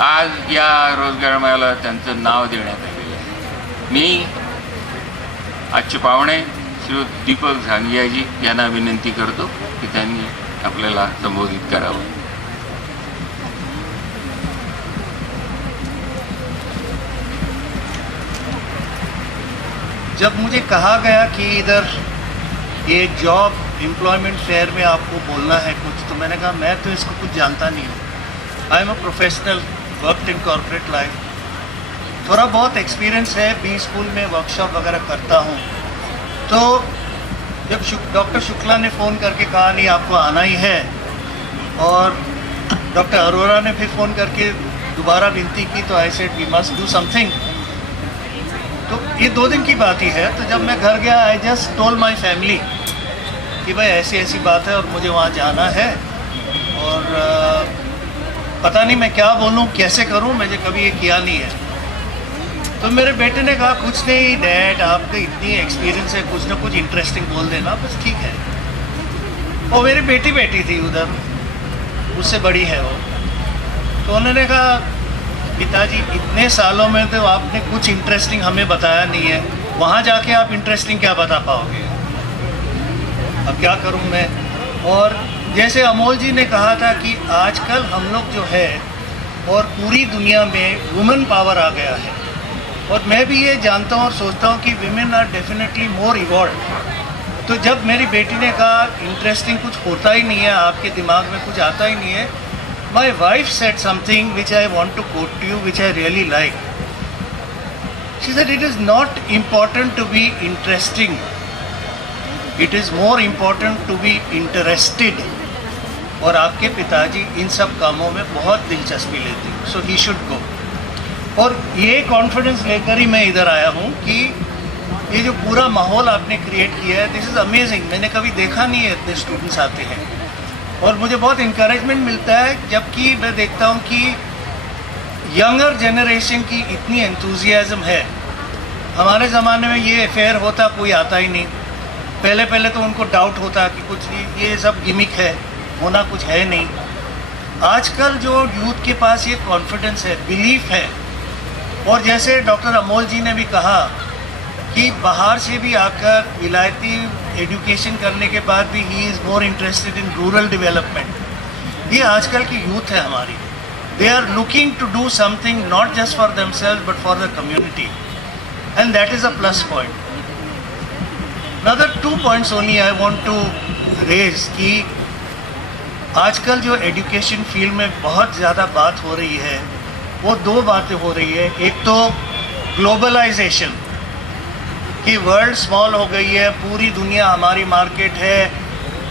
आज या रोजगार मेळाव्याला त्यांचं नाव देण्यात आलेलं आहे. मी आजचे पाहुणे श्री दीपक झांगियाजी यांना विनंती करतो की त्यांनी आपल्याला संबोधित करावं. जब मुझे कहा गया कि इधर ये जॉब एम्प्लॉयमेंट फेयर में आपको बोलना है कुछ, तो मैंने कहा मैं तो इसको कुछ जानता नहीं हूँ. I am a professional, worked in corporate life. थोड़ा बहुत एक्सपीरियंस है, बी स्कूल में वर्कशॉप वगैरह करता हूँ. तो जब डॉक्टर शुक्ला ने फ़ोन करके कहा नहीं आपको आना ही है, और डॉक्टर अरोरा ने फिर फ़ोन करके दोबारा विनती की, तो I said we must do something. तो ये 2 दिन की बात ही है. तो जब मैं घर गया I just told my family कि भाई ऐसी ऐसी बात है और मुझे वहाँ जाना है, और पता नहीं मैं क्या बोलूँ कैसे करूँ, मैंने कभी ये किया नहीं है. तो मेरे बेटे ने कहा कुछ नहीं डैड, आपका इतनी एक्सपीरियंस है, कुछ ना कुछ इंटरेस्टिंग बोल देना बस, ठीक है. और मेरी बेटी थी उधर, उससे बड़ी है वो. तो उन्होंने कहा पिताजी इतने सालों में तो आपने कुछ इंटरेस्टिंग हमें बताया नहीं है, वहाँ जाके आप इंटरेस्टिंग क्या बता पाओगे. अब क्या करूँ मैं. और जैसे अमोल जी ने कहा था कि आजकल हम लोग जो है और पूरी दुनिया में वुमेन पावर आ गया है, और मैं भी ये जानता हूँ और सोचता हूँ कि women are definitely more evolve. तो जब मेरी बेटी ने कहा इंटरेस्टिंग कुछ होता ही नहीं है, आपके दिमाग में कुछ आता ही नहीं है, my wife said something which I want to quote to you, which I really like. She said, it is not important to be interesting. It is more important to be interested. और आपके पिताजी इन सब कामों में बहुत दिलचस्पी लेते हैं, so he should go. और ये कॉन्फिडेंस लेकर ही मैं इधर आया हूँ कि ये जो पूरा माहौल आपने क्रिएट किया है, दिस इज़ अमेजिंग. मैंने कभी देखा नहीं है इतने स्टूडेंट्स आते हैं, और मुझे बहुत इंकरेजमेंट मिलता है जबकि मैं देखता हूँ कि यंगर जनरेशन की इतनी एंथुजियाज़म है. हमारे ज़माने में ये अफेयर होता कोई आता ही नहीं. पहले तो उनको डाउट होता कि कुछ ये सब गिमिक है, होना कुछ है नहीं. आजकल जो यूथ के पास ये कॉन्फिडेंस है, बिलीफ है, और जैसे डॉक्टर अमोल जी ने भी कहा कि बाहर से भी आकर विलायती एजुकेशन करने के बाद भी he is more interested in rural development. ये आजकल की यूथ है हमारी. They are looking to do something not just for themselves but for the community, and that is a plus point. Another 2 points only I want to raise कि आजकल जो education field में बहुत ज़्यादा बात हो रही है, वो 2 बातें हो रही है. एक तो ग्लोबलाइजेशन कि वर्ल्ड स्मॉल हो गई है, पूरी दुनिया हमारी मार्केट है,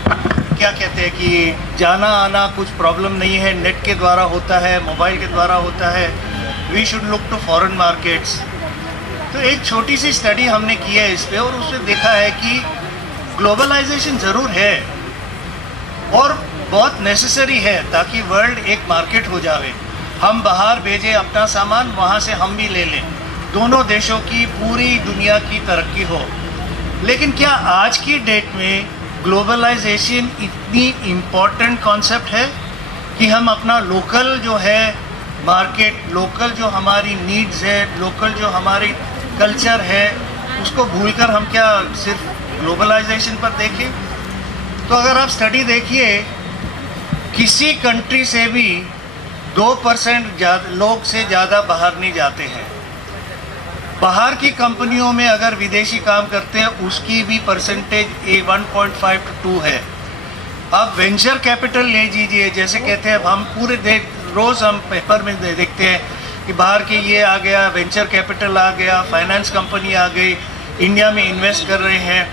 क्या कहते हैं कि जाना आना कुछ प्रॉब्लम नहीं है, नेट के द्वारा होता है, मोबाइल के द्वारा होता है. We should look to foreign markets. तो एक छोटी सी स्टडी हमने की है इस पे, और उसमें देखा है कि ग्लोबलाइजेशन ज़रूर है और बहुत नेसेसरी है ताकि वर्ल्ड एक मार्केट हो जावे. हम बाहर भेजें अपना सामान, वहाँ से हम भी ले लें, दोनों देशों की पूरी दुनिया की तरक्की हो. लेकिन क्या आज की डेट में ग्लोबलाइजेशन इतनी इम्पोर्टेंट कॉन्सेप्ट है कि हम अपना लोकल जो है मार्केट, लोकल जो हमारी नीड्स है, लोकल जो हमारी कल्चर है, उसको भूलकर हम क्या सिर्फ ग्लोबलाइजेशन पर देखें. तो अगर आप स्टडी देखिए, किसी कंट्री से भी 2% लोग से ज़्यादा बाहर नहीं जाते हैं. बाहर की कंपनियों में अगर विदेशी काम करते हैं उसकी भी परसेंटेज 1.5 to 2 है. आप वेंचर कैपिटल ले लीजिए, जैसे कहते हैं हम पूरे रोज़ हम पेपर में देखते हैं कि बाहर के ये आ गया, वेंचर कैपिटल आ गया, फाइनेंस कंपनी आ गई, इंडिया में इन्वेस्ट कर रहे हैं.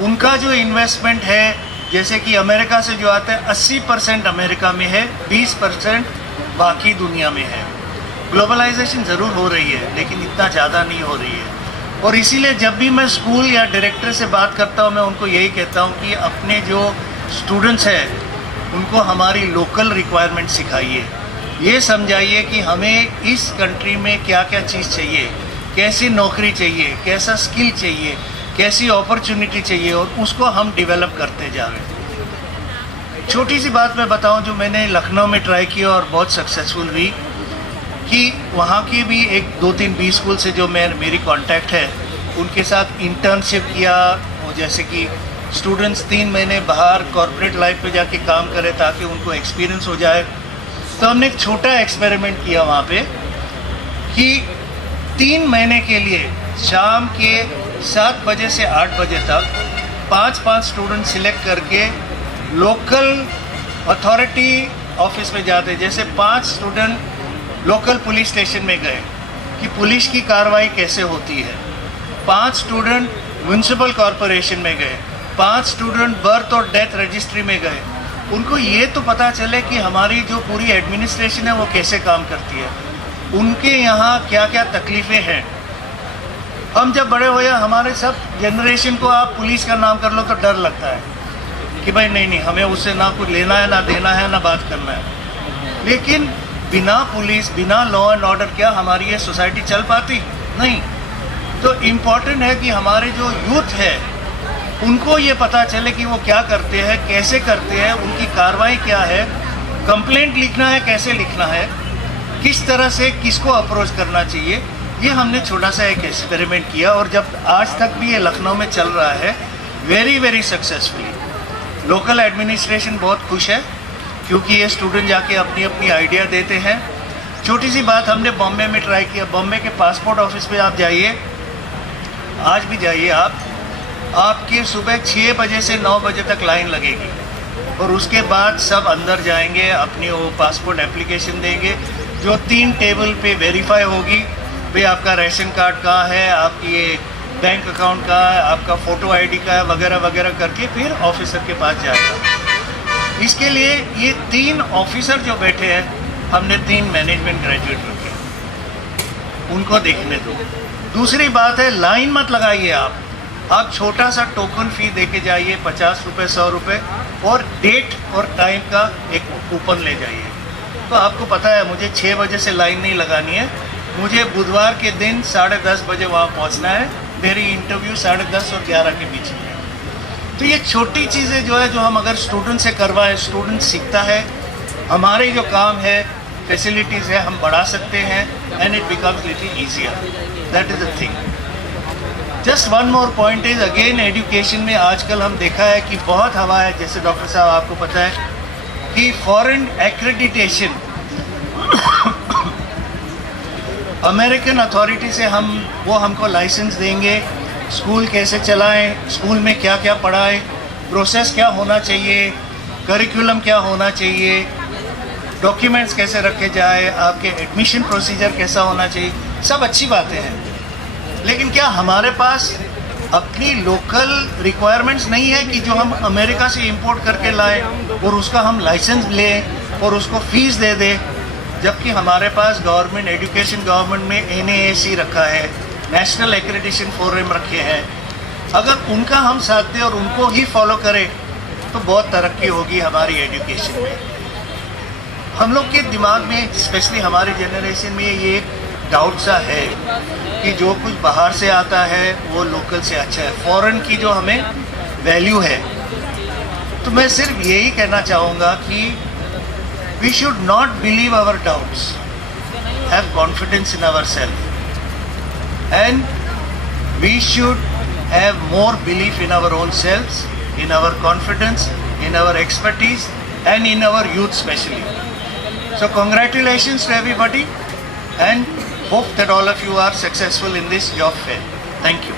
उनका जो इन्वेस्टमेंट है, जैसे कि अमेरिका से जो आता है 80% अमेरिका में है, 20% बाकी दुनिया में है. ग्लोबलाइजेशन ज़रूर हो रही है लेकिन इतना ज़्यादा नहीं हो रही है. और इसीलिए जब भी मैं स्कूल या डायरेक्टर से बात करता हूँ, मैं उनको यही कहता हूँ कि अपने जो स्टूडेंट्स हैं उनको हमारी लोकल रिक्वायरमेंट सिखाइए. ये समझाइए कि हमें इस कंट्री में क्या क्या चीज़ चाहिए, कैसी नौकरी चाहिए, कैसा स्किल चाहिए, कैसी अपॉर्चुनिटी चाहिए, और उसको हम डेवलप करते जा रहे हैं. छोटी सी बात मैं बताऊं जो मैंने लखनऊ में ट्राई की और बहुत सक्सेसफुल हुई. कि वहाँ की भी एक 2-3 बी स्कूल से जो मेरी कांटेक्ट है उनके साथ इंटर्नशिप किया, वो जैसे कि स्टूडेंट्स 3 महीने बाहर कॉर्पोरेट लाइफ में जाके काम करें ताकि उनको एक्सपीरियंस हो जाए। तो हमने एक छोटा एक्सपेरिमेंट किया वहाँ पे कि 3 महीने के लिए शाम के 7 बजे से 8 बजे तक 5-5 स्टूडेंट सिलेक्ट करके लोकल अथॉरिटी ऑफिस में जाते। जैसे 5 स्टूडेंट लोकल पुलिस स्टेशन में गए कि पुलिस की कार्रवाई कैसे होती है, 5 स्टूडेंट म्यूनसिपल कॉरपोरेशन में गए, 5 स्टूडेंट बर्थ और डेथ रजिस्ट्री में गए। उनको ये तो पता चले कि हमारी जो पूरी एडमिनिस्ट्रेशन है वो कैसे काम करती है, उनके यहाँ क्या क्या तकलीफ़ें हैं। हम जब बड़े हुए हमारे सब जनरेशन को आप पुलिस का नाम कर लो तो डर लगता है कि भाई नहीं हमें उससे ना कुछ लेना है, ना देना है, ना बात करना है। लेकिन बिना पुलिस, बिना लॉ एंड ऑर्डर क्या हमारी ये सोसाइटी चल पाती? नहीं। तो इम्पॉर्टेंट है कि हमारे जो यूथ है उनको ये पता चले कि वो क्या करते हैं, कैसे करते हैं, उनकी कार्रवाई क्या है, कंप्लेंट लिखना है कैसे लिखना है, किस तरह से किसको अप्रोच करना चाहिए। ये हमने छोटा सा एक एक्सपेरिमेंट किया और जब आज तक भी ये लखनऊ में चल रहा है वेरी सक्सेसफुली। लोकल एडमिनिस्ट्रेशन बहुत खुश है क्योंकि ये स्टूडेंट जाके अपनी अपनी आइडिया देते हैं। छोटी सी बात हमने बॉम्बे में ट्राई किया। बॉम्बे के पासपोर्ट ऑफिस पे आप जाइए, आज भी जाइए आपके सुबह 6 बजे से 9 बजे तक लाइन लगेगी और उसके बाद सब अंदर जाएंगे, अपनी वो पासपोर्ट एप्लीकेशन देंगे जो 3 टेबल पे वेरीफाई होगी। भाई आपका रेशन कार्ड कहाँ है, आपकी ये बैंक अकाउंट कहाँ है, आपका फ़ोटो आईडी कहाँ है, वगैरह वगैरह करके फिर ऑफिसर के पास जाएगा। इसके लिए ये 3 ऑफिसर जो बैठे हैं हमने 3 मैनेजमेंट ग्रेजुएट रखे, उनको देखने दो। दूसरी बात है लाइन मत लगाइए आप छोटा सा टोकन फ़ी दे के जाइए, 50 रुपये 100 रुपये, और डेट और टाइम का एक कूपन ले जाइए। तो आपको पता है मुझे 6 बजे से लाइन नहीं लगानी है, मुझे बुधवार के दिन 10:30 बजे वहाँ पहुँचना है। मेरी इंटरव्यू 10:30 और 11 के बीच में है। तो ये छोटी चीज़ें जो है जो हम अगर स्टूडेंट से करवाएं, स्टूडेंट सीखता है। हमारे जो काम है, फैसिलिटीज़ है, हम बढ़ा सकते हैं and it becomes little easier. That is the thing. Just one more point is again education में आजकल हम देखा है कि बहुत हवा है। जैसे डॉक्टर साहब आपको पता है कि फॉरेन एक्रेडिटेशन अमेरिकन अथॉरिटी से वो हमको लाइसेंस देंगे, स्कूल कैसे चलाएं, स्कूल में क्या क्या पढ़ाएं, प्रोसेस क्या होना चाहिए, करिकुलम क्या होना चाहिए, डॉक्यूमेंट्स कैसे रखे जाए, आपके एडमिशन प्रोसीजर कैसा होना चाहिए, सब अच्छी बातें हैं। लेकिन क्या हमारे पास अपनी लोकल रिक्वायरमेंट्स नहीं है कि जो हम अमेरिका से इंपोर्ट करके लाएं और उसका हम लाइसेंस लें और उसको फीस दे दें, जबकि हमारे पास गवर्नमेंट एजुकेशन गवर्नमेंट में NAAC रखा है, नेशनल एक्रेडिटेशन फोरम रखे हैं। अगर उनका हम साथ दें और उनको ही फॉलो करें तो बहुत तरक्की होगी हमारी एजुकेशन में। हम लोग के दिमाग में, स्पेशली हमारी जनरेशन में, ये एक डाउट सा है कि जो कुछ बाहर से आता है वो लोकल से अच्छा है, फॉरेन की जो हमें वैल्यू है। तो मैं सिर्फ यही कहना चाहूँगा कि we should not believe our doubts, have confidence in ourselves, and we should have more belief in our own selves, in our confidence, in our expertise, and in our youth especially. So congratulations to everybody and hope that all of you are successful in this job fair. Thank you.